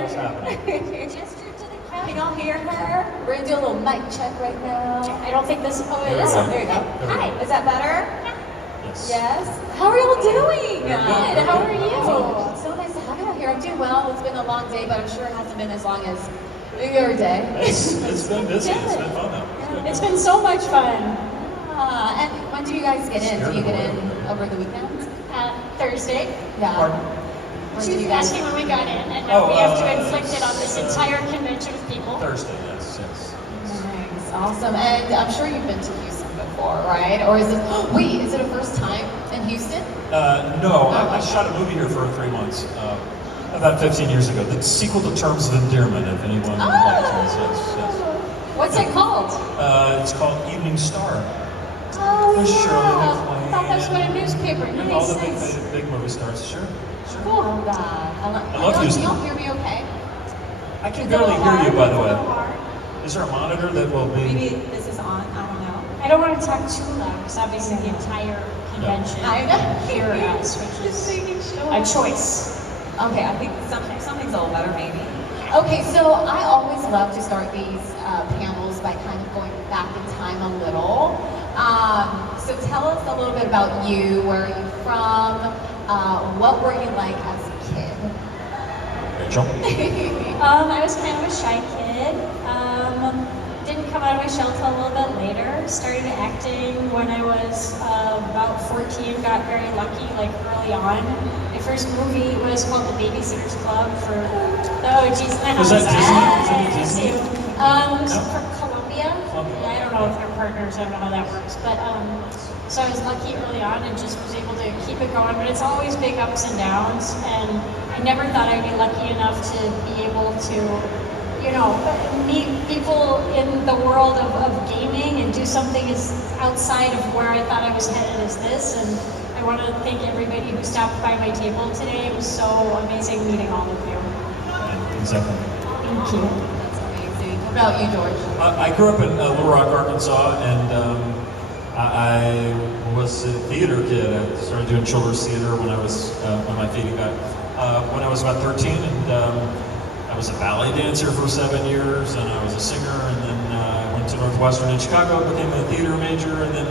what's happening. Gesture to the camera. Can y'all hear her? We're gonna do a little mic check right now. I don't think this. Oh, it There is. we go. There you go. There we Hi, go. is that better? Yes. Yes. How are y'all doing? Very good. How are Very you? good. So nice to have you out here. I'm doing well. It's been a long day, but I'm sure it hasn't been as long as your day. It's been busy. It's been fun though. It's been so much fun. And when do you guys get in? Do you get in over the weekend? Thursday. Yeah. Pardon? When She do was you guys? asking when we got in, and now Oh, we have to inflict it on this it's, entire convention of people. Thursday, yes. Nice, awesome. And I'm sure you've been to Houston before, right? Or is it? Wait, is it a first time in Houston? No, I shot a movie here for 3 months, about 15 years ago. The sequel to Terms of Endearment, if anyone would like to. Yes. What's it called? It's called Evening Star. Oh, With Shirley yeah. I thought that was what a newspaper. And all the Nice. big movie stars. Sure. Cool. Oh, God. I love Houston. Can y'all hear me okay? I can barely hear you, by the way. Is there a monitor that will be? Maybe this is on. I don't know. I don't want to talk too loud because obviously the entire convention I know. hear us, which Just is making sure. a choice. Okay, I think something's a little better, maybe. Okay, so I always love to start these panels by kind of going back in time a little. So tell us a little bit about you. Where are you from? What were you like as a kid? Rachel? I was kind of a shy kid. Didn't come out of my shell till a little bit later. Started acting when I was about 14. Got very lucky, like early on. My first movie was called The Babysitter's Club for. Oh, geez, Was that Disney? Was that Disney? It was for Columbia. Columbia. Yeah, I don't know if they're partners. I don't know how that works, but so I was lucky early on and just was able to keep it going. But it's always big ups and downs, and I never thought I'd be lucky enough to be able to, meet people in the world of gaming and do something as outside of where I thought I was headed as this. And I want to thank everybody who stopped by my table today. It was so amazing meeting all of you. Exactly. Thank you. That's amazing. What about you, George? I grew up in Little Rock, Arkansas, and I was a theater kid. I started doing children's theater when my feet got when I was about 13, and I was a ballet dancer for 7 years, and I was a singer, and then I went to Northwestern in Chicago, became a theater major, and then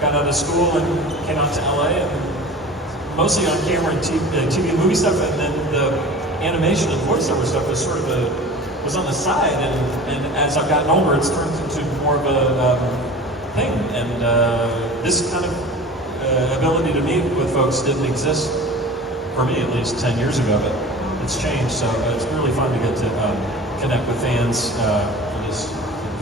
got out of school and came out to LA, and mostly on camera and TV and movie stuff, and then the animation and voiceover stuff was sort of was on the side, and as I've gotten older, it's turned into more of a thing, and this kind of ability to meet with folks didn't exist for me at least 10 years ago, but it's changed, so it's really fun to get to connect with fans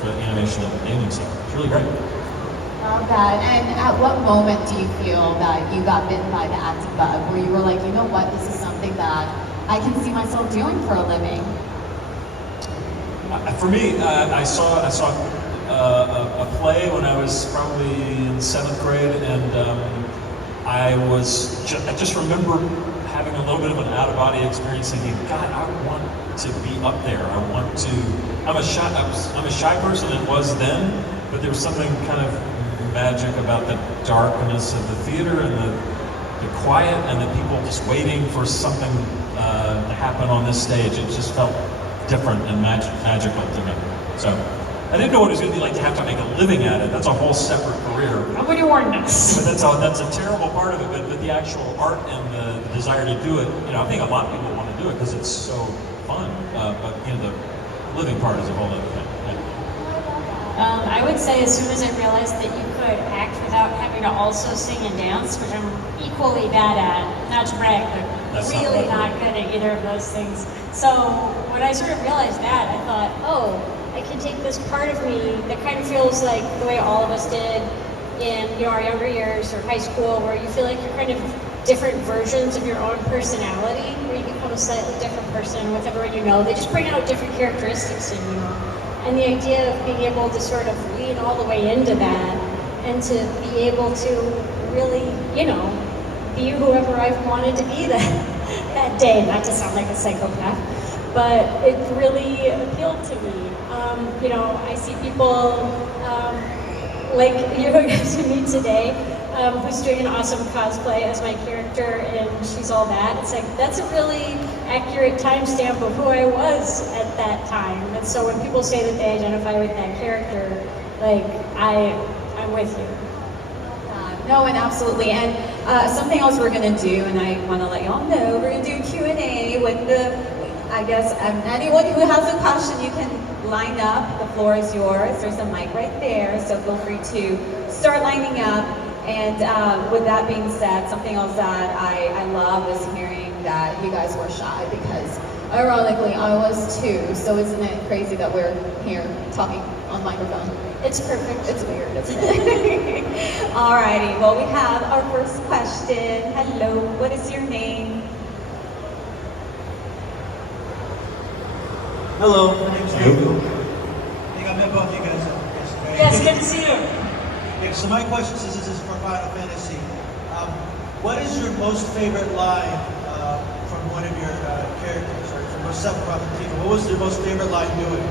for the animation and gaming stuff. It's really great. Love that. And at what moment do you feel that you got bitten by the acting bug, where you were like, you know what, this is something that I can see myself doing for a living? For me, I saw a play when I was probably in 7th grade, and I just remember having a little bit of an out-of-body experience, thinking, God, I want to be up there. I'm a shy person, and was then, but there was something kind of magic about the darkness of the theater and the quiet and the people just waiting for something to happen on this stage. It just felt different and magical to me. So I didn't know what it was going to be like to have to make a living at it. That's a whole separate career. Nobody warned us. But that's a terrible part of it. But the actual art and the desire to do it, I think a lot of people want to do it because it's so fun. But the living part is a whole other thing. I would say as soon as I realized that you could act without having to also sing and dance, which I'm equally bad at, not to brag, but That's really not not good at either of those things. So when I sort of realized that, I thought, oh, I can take this part of me that kind of feels like the way all of us did in our younger years or high school, where you feel like you're kind of different versions of your own personality, where you become a slightly different person with everyone you know. They just bring out different characteristics in you. And the idea of being able to sort of lean all the way into that and to be able to really, be whoever I've wanted to be that day, not to sound like a psychopath, but it really appealed to me. I see people like you guys who meet today, who's doing an awesome cosplay as my character, and she's all that. It's like, that's a really accurate timestamp of who I was at that time. And so when people say that they identify with that character, like I'm with you. No, and absolutely. And something else we're gonna do, and I want to let y'all know, we're gonna do Q&A with I guess anyone who has a question, you can line up. The floor is yours. There's a mic right there, so feel free to start lining up. And with that being said, something else that I love is hearing that you guys were shy, because ironically I was too. So isn't it crazy that we're here talking on microphone? It's perfect. It's weird, isn't it? Alrighty, well, we have our first question. Hello, what is your name? Hello, my name's Diego. I think I met both of you guys yesterday. Yes, good to see you. Yeah, so my question is, this is for Final Fantasy. What is your most favorite line from one of your characters, or from Sephiroth and Tifa? What was your most favorite line doing?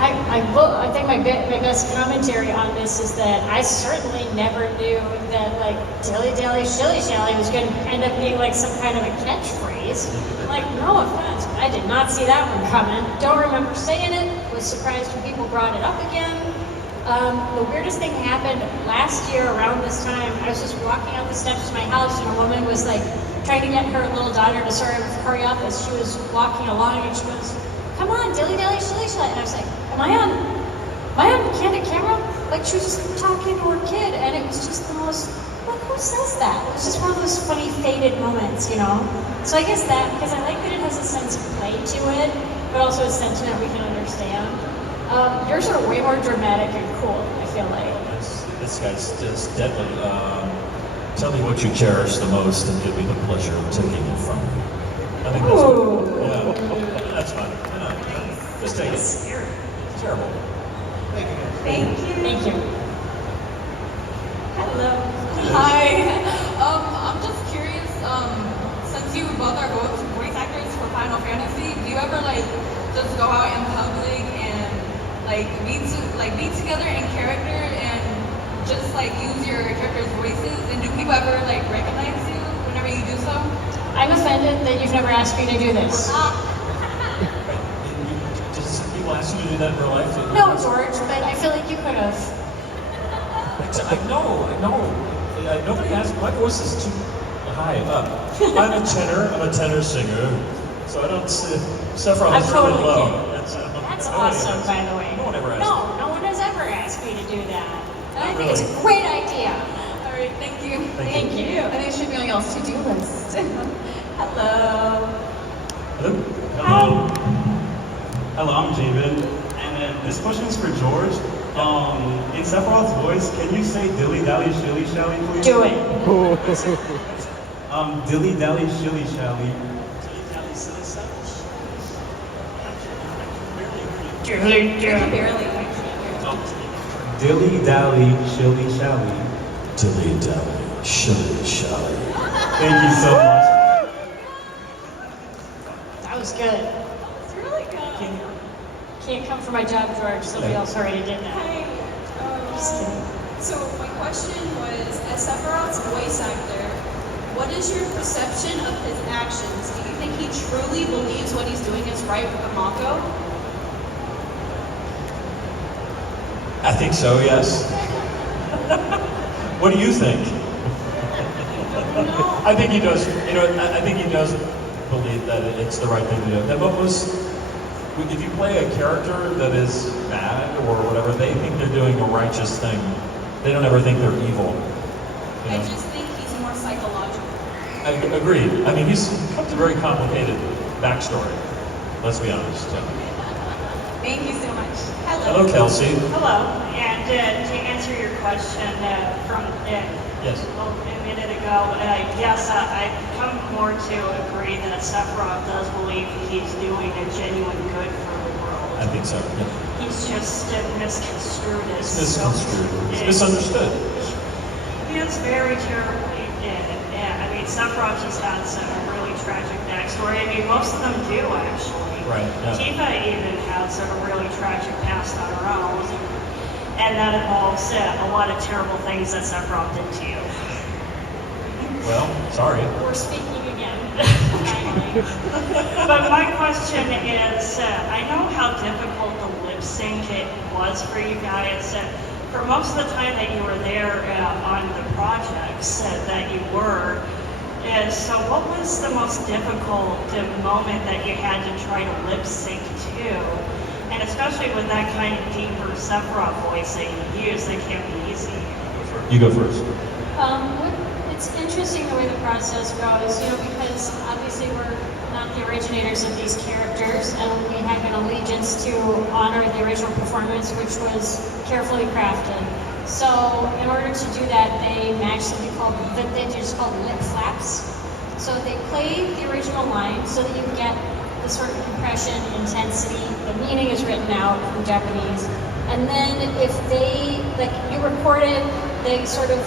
I think my best commentary on this is that I certainly never knew that like dilly dally shilly shally was going to end up being like some kind of a catchphrase. Like, no offense, but I did not see that one coming. Don't remember saying it. Was surprised when people brought it up again. The weirdest thing happened last year around this time. I was just walking up the steps to my house, and a woman was like trying to get her little daughter to sort of hurry up as she was walking along, and she goes, "Come on, dilly dally shilly shally." And I was like, am I on candid camera? Like, she was just talking to her kid, and it was just the most, like, who says that? It was just one of those funny faded moments, you know? So I guess that, because I like that it has a sense of play to it, but also a sentiment we can understand. Yours are way more dramatic and cool, I feel like. This guy's just deadly. Tell me what you cherish the most and give me the pleasure of taking it from you. I think that's yeah, that's fine. Yeah. Just take it. It's terrible. Thank you guys. Thank you. Thank you. Hello. Hi. I'm just curious, since you both are voice actors for Final Fantasy, do you ever like just go out in public and like be together in character and just like use your characters' voices? And do people ever like recognize you whenever you do so? I'm offended that you've never asked me to do this. Does people ask you to do that in real life? No, George, but I feel like you could have. I know. Nobody asked. My voice is too high up. I'm a tenor singer, so I don't see. Sephiroth I'm is really totally low. kidding. That's awesome, by the way. No one ever asked. No one has ever asked me to do that. And I think Really? it's a great idea. All right, thank you. Thank you. And it should be on y'all's to-do list. Hello. Hello. Hello, I'm Javen, and this question is for George. In Sephiroth's voice, can you say dilly dally shilly shally, please? Do it. Dilly dally shilly shally. Barely. Dilly dally shilly shally. Dilly dally, shilly shally. Thank you so much. That was good. It's really good. Can't come for my job, George. Somebody else already did that. Hi. Just kidding. So my question was, as Sephiroth's voice actor, what is your perception of his actions? Do you think he truly believes what he's doing is right with Amako? I think so. Yes. What do you think? I think he does. You know, I think he does believe that it's the right thing to do. That what was. If you play a character that is bad or whatever, they think they're doing a righteous thing. They don't ever think they're evil. You I know? just think he's more psychological. I agree. I mean, he's got a very complicated backstory. Let's be honest. Thank you so much. Hello, Kelsey. Hello, and to answer your question from Yes. a minute ago, yes, I've come more to agree that Sephiroth does believe he's doing a genuine good for the world. I think so. Yeah. He's just misconstrued it. Misconstrued. It's misunderstood. He is very terribly, I mean, Sephiroth just has a really tragic backstory. I mean, most of them do, actually. Right. Yeah. Tifa even has a really tragic past on her own, and that involves a lot of terrible things that Sephiroth did to you. Well, sorry. We're speaking again. But my question is, I know how difficult the lip sync it was for you guys. For most of the time that you were there on the projects that you were, so what was the most difficult moment that you had to try to lip sync to? And especially with that kind of deeper Sephiroth voice that you use, that can't be easy. You go first. It's interesting the way the process goes, because obviously we're not the originators of these characters, and we have an allegiance to honor the original performance, which was carefully crafted. So in order to do that, they match something called lip flaps. So they play the original line so that you get the sort of compression, intensity, the meaning is written out in Japanese. And then if they, you record it, they sort of,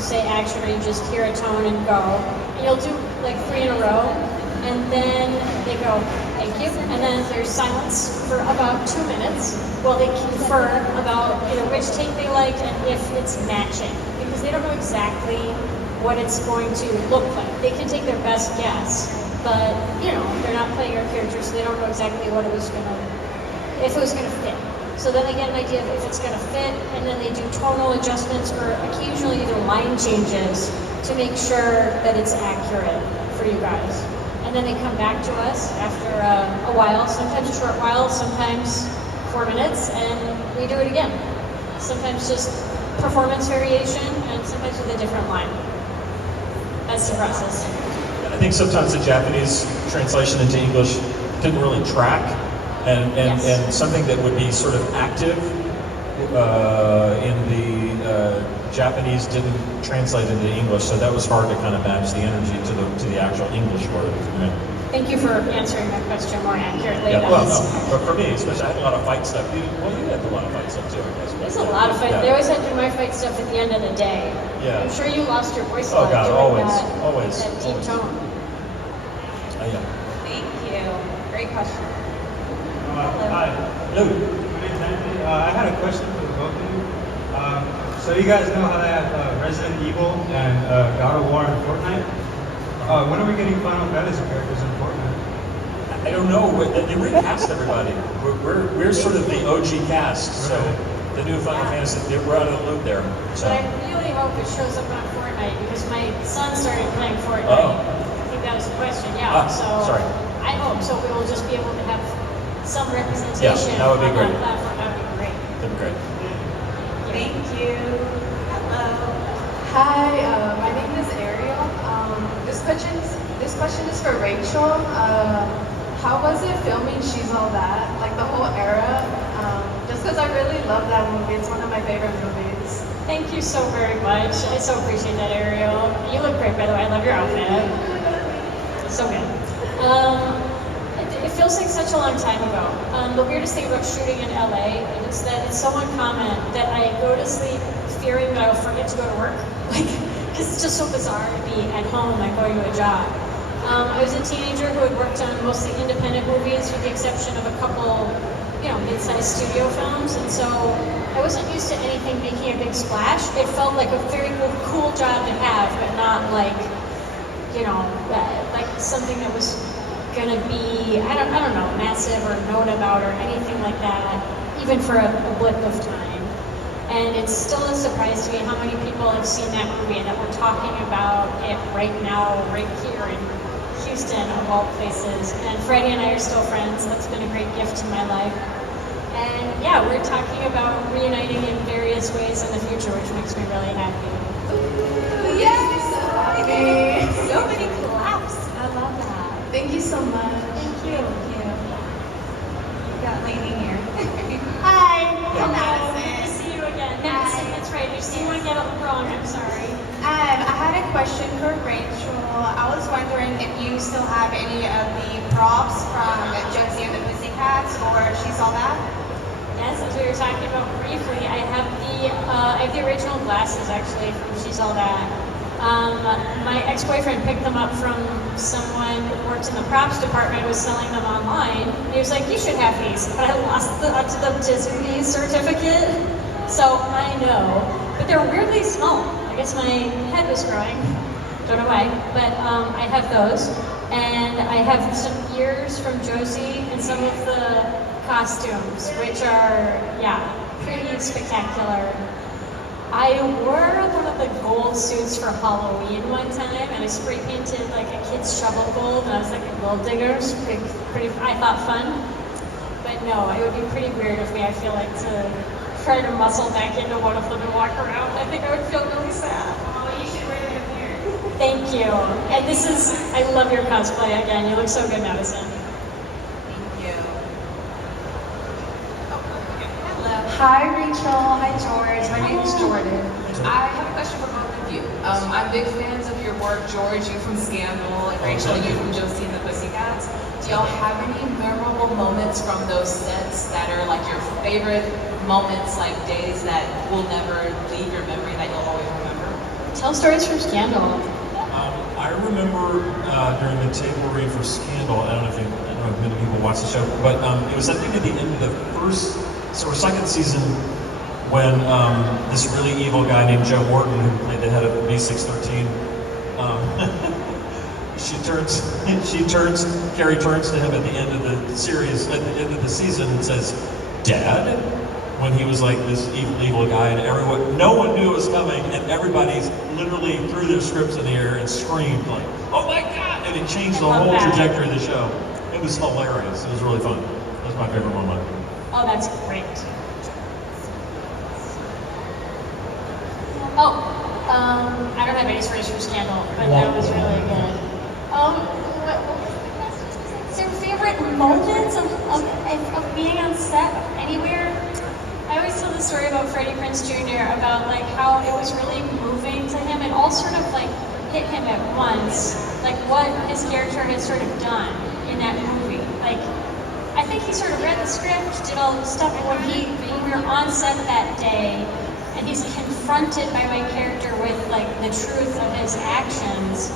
say action, or you just hear a tone and go. And you'll do 3 in a row, and then they go, thank you, and then there's silence for about 2 minutes while they confer about which take they liked and if it's matching, because they don't know exactly what it's going to look like. They can take their best guess, but they're not playing our characters, so they don't know exactly if it was gonna fit. So then they get an idea of if it's going to fit, and then they do tonal adjustments or occasionally even line changes to make sure that it's accurate for you guys. And then they come back to us after a while, sometimes a short while, sometimes 4 minutes, and we do it again. Sometimes just performance variation, and sometimes with a different line. That's the process. I think sometimes the Japanese translation into English didn't really track. And something that would be sort of active in the Japanese didn't translate into English, so that was hard to kind of match the energy to the actual English word. Right? Thank you for answering that question more accurately. Yeah, well, no, but for me, especially, I had a lot of fight stuff. You had a lot of fight stuff too, I guess. There's a lot of fight. Yeah. They always had to do my fight stuff at the end of the day. Yeah. I'm sure you lost your voice a Oh lot God, doing always. that deep tone. Yeah. Thank you. Great question. Hi. Hello. My name's Anthony. I had a question for the both of you. So you guys know how they have Resident Evil and God of War and Fortnite? When are we getting Final Fantasy characters in Fortnite? I don't know. They recast everybody. We're sort of the OG cast, so the new Final Fantasy, we're out of the loop there. So. But I really hope it shows up on Fortnite, because my son started playing Fortnite. Oh. I think that was the question. Yeah. Sorry. I hope so. We will just be able to have some representation. Yeah, that would be on great. that platform. That would be great. That'd be great. Thank you. Hello. Hi, my name is Ariel. This question is for Rachel. How was it filming She's All That? Like the whole era? Just because I really love that movie. It's one of my favorite movies. Thank you so very much. I so appreciate that, Ariel. You look great, by the way. I love your outfit. So good. It feels like such a long time ago. The weirdest thing about shooting in LA is that it's so uncommon that I go to sleep fearing that I'll forget to go to work. Because it's just so bizarre to be at home and going to a job. I was a teenager who had worked on mostly independent movies, with the exception of a couple, mid-sized studio films, and so I wasn't used to anything making a big splash. It felt like a very cool job to have, but not like something that was gonna be, I don't know, massive or known about or anything like that, even for a blip of time. And it's still a surprise to me how many people have seen that movie and that we're talking about it right now, right here in Houston, of all places. And Freddie and I are still friends. That's been a great gift to my life. And yeah, we're talking about reuniting in various ways in the future, which makes me really happy. Ooh, yes! So many claps. I love that. Thank you so much. Thank you. We got Leigh here. Hi. Hello. Good to see you again. Hi. That's right. You're seeing one get it wrong. I'm sorry. I had a question for Rachel. I was wondering if you still have any of the props from Josie and the Pussycats, or She's All That? Yes, as we were talking about briefly, I have the original glasses actually from She's All That. My ex-boyfriend picked them up from someone who worked in the props department, was selling them online. And he was like, "You should have these." But I lost the Disney certificate, so I know. But they're weirdly small. I guess my head was growing. Don't know why, but I have those. And I have some ears from Josie and some of the costumes, which are, yeah, pretty spectacular. I wore one of the gold suits for Halloween one time, and I spray painted like a kid's shovel gold, and I was like a gold digger. It was pretty, I thought fun. But no, it would be pretty weird of me, I feel like, to try to muscle back into one of them and walk around. I think I would feel really sad. Oh, you should wear it here. Thank you. And this is, I love your cosplay again. You look so good, Madison. Thank you. Hi Rachel, hi George. My name is Jordan. I have a question for both of you. I'm big fans of your work, George, you from Scandal, and Rachel, you from Josie and the Pussycats. Do y'all have any memorable moments from those sets that are like your favorite moments, like days that will never leave your memory that you'll always remember? Tell stories from Scandal. I remember during the table read for Scandal, I don't know if many people watch the show, but it was I think at the end of the first or second season when this really evil guy named Joe Morton, who played the head of B613, Carrie turns to him at the end of the series, at the end of the season, and says, "Dad," when he was like this evil guy, and no one knew it was coming, and everybody literally threw their scripts in the air and screamed like, "Oh my God!" And it changed the whole trajectory of the show. It was hilarious. It was really fun. That was my favorite moment. Oh, that's great. Oh, I don't have any stories from Scandal, but that was really good. What's your favorite moments of being on set anywhere? I always tell the story about Freddie Prinze Jr. about like how it was really moving to him. It all sort of like hit him at once, like what his character had sort of done in that movie. Like, I think he sort of read the script, did all the stuff, and when we were on set that day, and he's confronted by my character with like the truth of his actions,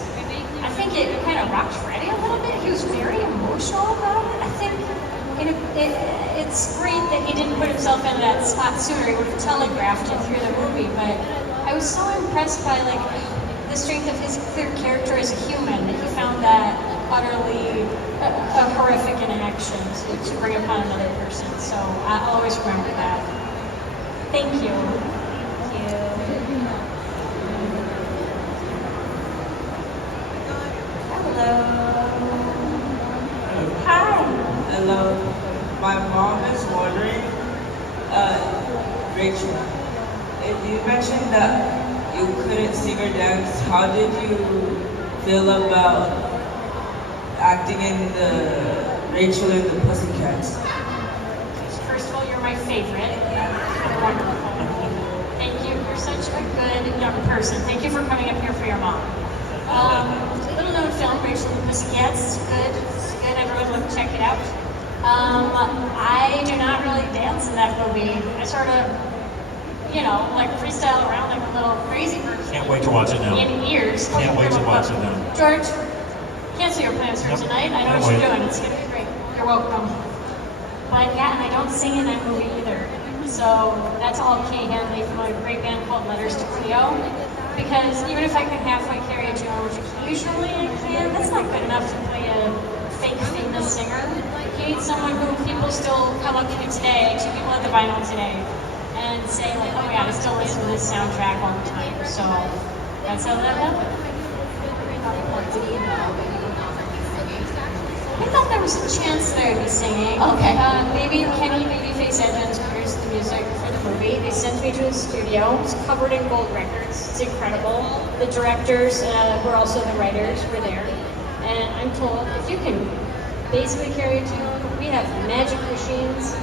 I think it kind of rocked Freddie a little bit. He was very emotional about it. I think it's great that he didn't put himself in that spot sooner. He would have telegraphed it through the movie, but I was so impressed by like the strength of his clear character as a human that he found that utterly horrific in action to bring upon another person. So I'll always remember that. Thank you. Thank you. Hello. Hi. Hello. My mom is wondering, Rachel, if you mentioned that you couldn't sing or dance, how did you feel about acting in the Rachel and the Pussycats? First of all, you're my favorite. You're wonderful. Thank you. You're such a good young person. Thank you for coming up here for your mom. Little known film, Rachel and the Pussycats. It's good. It's good. Everyone look, check it out. I do not really dance in that movie. I sort of, like freestyle around like a little crazy person. Can't wait to watch it now. In ears. Can't wait to watch it now. George, cancel your plans for tonight. I know what you're doing. It's gonna be great. You're welcome. But yeah, and I don't sing in that movie either. So that's all Kay Hanley from a great band called Letters to Cleo. Because even if I can halfway carry a tune, which occasionally I can, that's not good enough to play a fake famous singer. You need someone who people still come up to me today, two people at the vinyl today, and say like, oh my God, I still listen to this soundtrack all the time. So that's how that happened. I thought there was a chance that I would be singing. Okay. Maybe Kenny Babyface Edmonds produced the music for the movie. They sent me to a studio. It's covered in gold records. It's incredible. The directors, who are also the writers, were there. And I'm told if you can basically carry a tune, we have magic machines.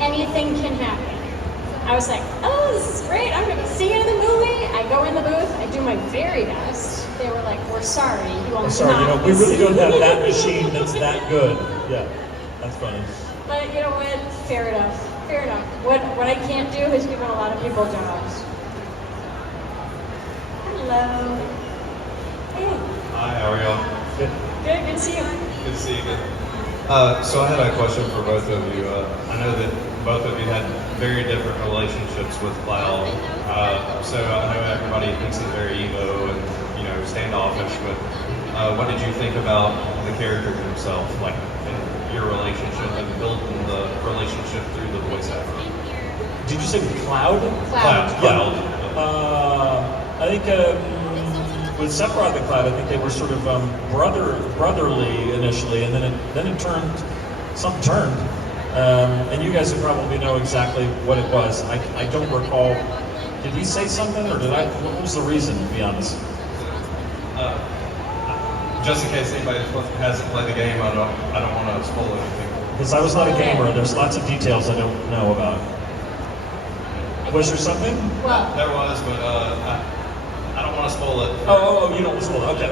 Anything can happen. I was like, oh, this is great. I'm going to be singing in the movie. I go in the booth. I do my very best. They were like, we're sorry. You will not we really don't have that machine that's that good. Yeah, that's funny. But you know what? Fair enough. Fair enough. What I can't do is give a lot of people jobs. Hello. Hey. Hi, how are y'all? Good. Good to see you. Good to see you again. So I had a question for both of you. I know that both of you had very different relationships with Cloud. So I know everybody thinks he's very emo and standoffish, but what did you think about the character himself, like in your relationship and building the relationship through the voice actor? Did you say Cloud? Cloud. I think with Sephiroth and Cloud, I think they were sort of brotherly initially, and then it turned, something turned. And you guys would probably know exactly what it was. I don't recall. Did he say something, or what was the reason, to be honest? Just in case anybody hasn't played the game, I don't want to spoil anything. Because I was not a gamer, there's lots of details I don't know about. Was there something? Well, there was, but I don't want to spoil it. Oh, you don't want to spoil it. Okay.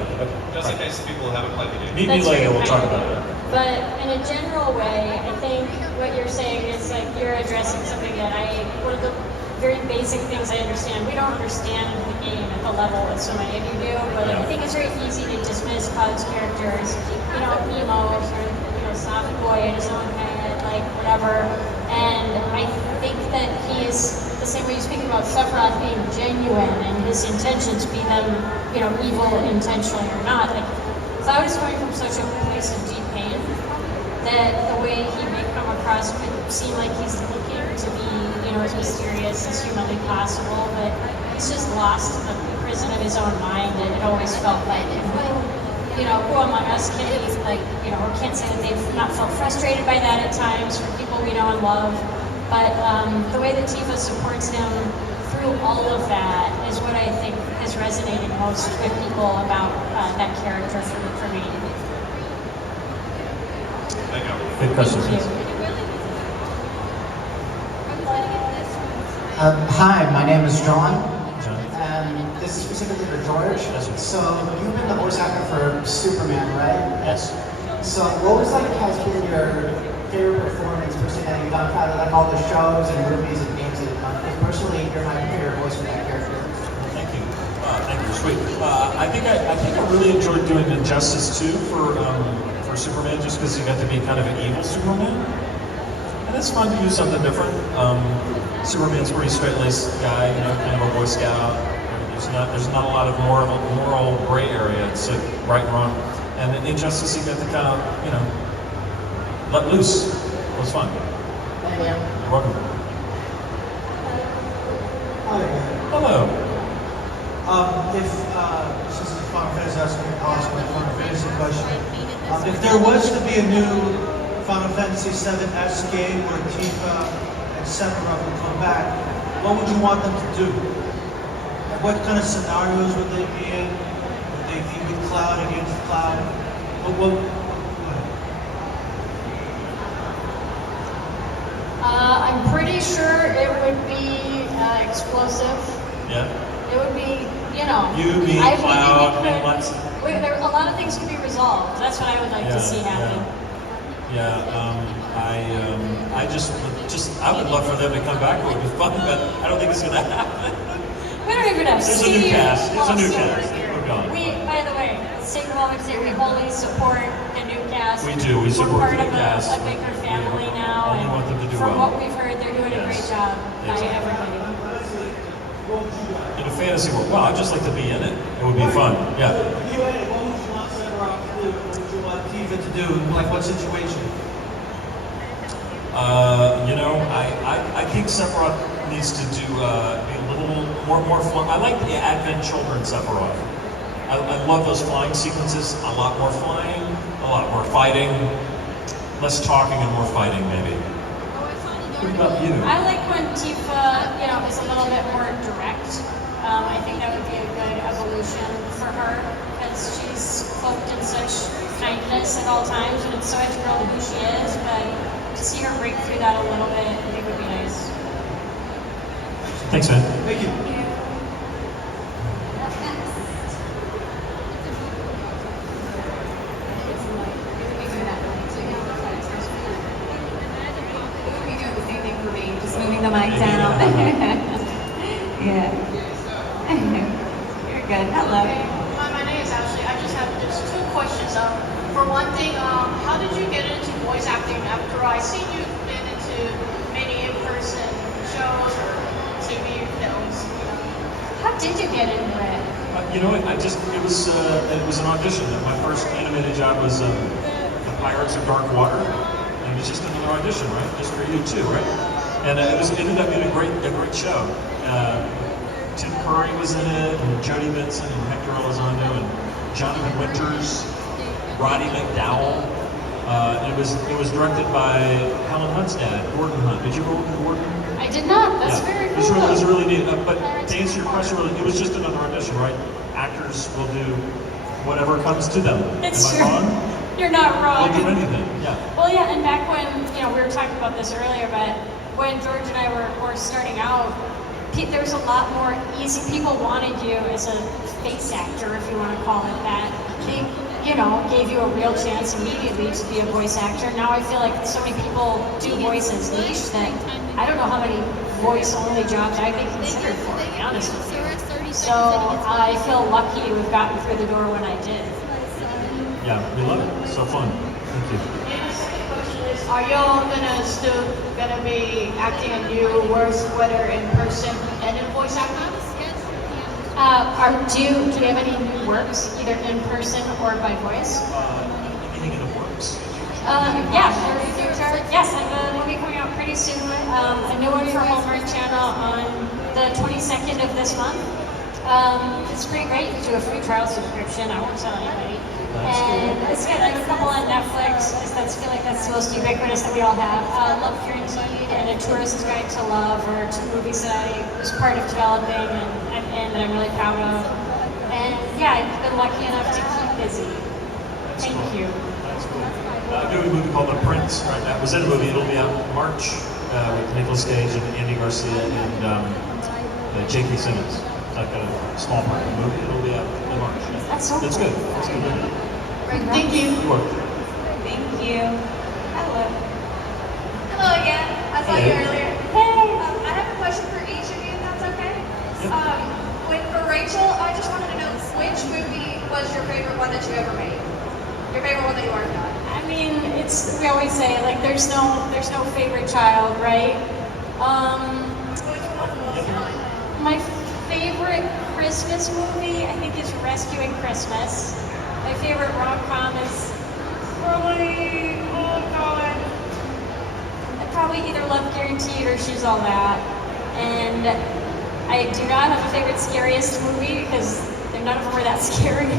Just in case people haven't played the game. Meet me later, we'll talk about it. But in a general way, I think what you're saying is like you're addressing something that one of the very basic things I understand. We don't understand the game at the level that so many of you do, but I think it's very easy to dismiss Cloud's characters, emo, sort of soft boy in his own head, like whatever. And I think that he's the same way you speak about Sephiroth being genuine and his intentions, be them, evil intentionally or not. Like, Cloud is coming from such a place of deep pain that the way he may come across could seem like he's looking to be, as mysterious as humanly possible, but he's just lost in the prison of his own mind, and it always felt like, who among us can be like, or can't say that they've not felt frustrated by that at times from people we know and love, but the way that Tifa supports him through all of that is what I think has resonated most with people about that character for me. Good question. Hi, my name is John. This is specifically for George. So you've been the voice actor for Superman, right? Yes. So what was has been your favorite performance personally that you've done out of all the shows and movies and games that you've done? Because personally, you're my favorite voice for that character. Thank you. Thank you. Sweet. I think I really enjoyed doing Injustice 2 for Superman, just because you got to be kind of an evil Superman. And it's fun to do something different. Superman's a pretty straight-laced guy, kind of a Boy Scout. There's not a lot of moral gray area. It's right and wrong. And in Injustice, you got to kind of, let loose. It was fun. Thank you. You're welcome. Hi. Hello. Since it's Final Fantasy, I was going to ask my Final Fantasy question. If there was to be a new Final Fantasy VII-esque game where Tifa and Sephiroth would come back, what would you want them to do? Like, what kind of scenarios would they be in? Would they be with Cloud against Cloud? I'm pretty sure it would be explosive. Yeah. It would be, You, me, Cloud, a lot of things could be resolved. That's what I would like to see happen. Yeah. I would love for them to come back. It would be fun, but I don't think it's going to happen. We don't even have There's a new cast. There's a new cast. We're gone. By the way, let's take a moment to say we wholly support the new cast. We do. We support We're part the of new cast. a bigger family now. And we want them to do from well. what we've heard, they're doing a great job by everybody. In a fantasy world, well, I'd just like to be in it. It would be fun. Yeah. What would you want Sephiroth to do? What would you want Tifa to do? Like what situation? I think Sephiroth needs to do be a little more fun. I like the Advent Children Sephiroth. I love those flying sequences. A lot more flying, a lot more fighting, less talking and more fighting, maybe. What about you? I like when Tifa, is a little bit more direct. I think that would be a good evolution for her because she's cloaked in such kindness at all times, and it's so integral to who she is. But to see her break through that a little bit, I think would be nice. Thanks, man. Thank you. Moving the mic down. Yeah. You're good. Hello. My name is Ashley. I just have two questions. For one thing, how did you get into voice acting after I seen you've been into many in-person shows or TV films? How did you get into it? It was an audition. My first animated job was The Pirates of Dark Water, and it was just another audition, right? Just for you too, right? And it ended up being a great show. Tim Curry was in it, and Jodie Benson, and Hector Elizondo, and Jonathan Winters, Roddy McDowell. And it was directed by Helen Hunt's dad, Gordon Hunt. Did you ever work with Gordon? I did not. That's very cool. It was really neat. But to answer your question, really, it was just another audition, right? Actors will do whatever comes to them. It's Am I true. wrong? You're not wrong. They'll do anything. Yeah. Well, yeah, and back when, we were talking about this earlier, but when George and I were starting out, there was a lot more easy. People wanted you as a face actor, if you want to call it that. They, gave you a real chance immediately to be a voice actor. Now I feel like so many people do voice as niche that I don't know how many voice-only jobs I'd be considered for, to be honest with you. So I feel lucky to have gotten through the door when I did. Yeah, we love it. So fun. Thank you. Are y'all gonna be acting a new works, whether in person and in voice acting? Do you have any new works, either in person or by voice? Anything in the works? Yes, I have a movie coming out pretty soon. A new one for Hallmark Channel on the 22nd of this month. It's pretty great. You do a free trial subscription. I won't tell anybody. And it's got a couple on Netflix. I feel like that's the most ubiquitous that we all have. Love Guaranteed and A Tourist's Guide to Love are two movies that I was part of developing and that I'm really proud of. And yeah, I've been lucky enough to keep busy. Thank you. That's cool. I'm doing a movie called The Prince right now. It was in a movie. It'll be out in March with Nicolas Cage and Andy Garcia and J.K. Simmons. I've got a small part of the movie. It'll be out in March. That's so That's cool. good. That's good. Great. Thank you. You're welcome. Thank you. Hello. Hello again. I saw you earlier. Hey! I have a question for each of you, if that's okay. Yep. For Rachel, I just wanted to know which movie was your favorite one that you ever made? Your favorite one that you worked on? I mean, we always say like there's no favorite child, right? My favorite Christmas movie, I think, is Rescuing Christmas. My favorite rom-com is probably, I probably either Love Guaranteed or She's All That. And I do not have a favorite scariest movie because none of them were that scary.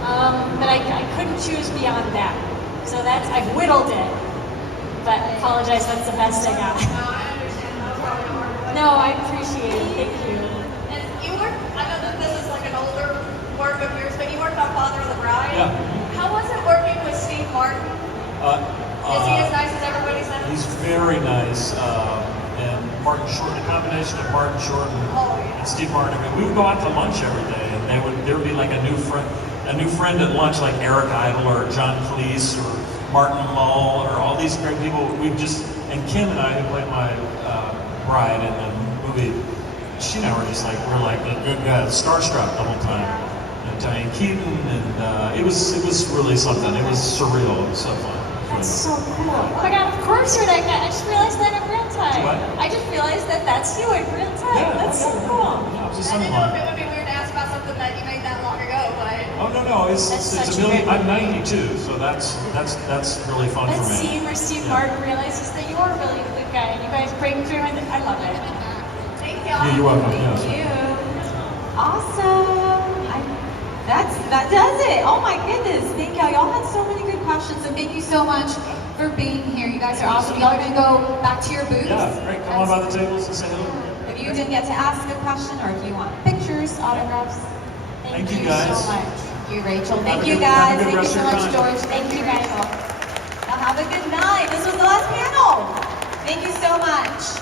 But I couldn't choose beyond that. So I've whittled it. But I apologize, that's the best I got. No, I appreciate it. Thank you. And you worked, I know that this is like an older work of yours, but you worked on Father of the Bride. Yeah. How was it working with Steve Martin? Is he as nice as everybody says? He's very nice. And Martin Short, the combination of Martin Short and Steve Martin. I mean, we would go out to lunch every day, and there would be like a new friend at lunch, like Eric Idle or John Cleese or Martin Mull or all these great people. And Kim and I, who played my bride in the movie, she and I were just like, starstruck the whole time. And Diane Keaton, and it was really something. It was surreal. It was so fun. That's so cool. Oh my god, of course you're that guy. I just realized that in real time. What? I just realized that that's you in real time. Yeah, That's so cool. Yeah, it was a I didn't know if son-in-law. it would be weird to ask about something that you made that long ago, but... Oh no, it's a million. I'm 92, so that's really fun That for me. scene where Steve Martin realizes that you are really a good guy and you guys break through and I love it. Thank you. Yeah, you're welcome. Thank you. Awesome. That does it. Oh my goodness. Thank y'all. Y'all had so many good questions, and thank you so much for being here. You guys are awesome. Y'all are going to go back to your booths. Yeah, great. Come on by the tables and say hello. If you didn't get to ask a question, or if you want pictures, autographs, Thank you you guys. so much. thank you, Rachel. Have Thank a you, good- guys. have a good Thank you rest so of your much, time. George. Thank you, guys. Now have a good night. This was the last panel. Thank you so much.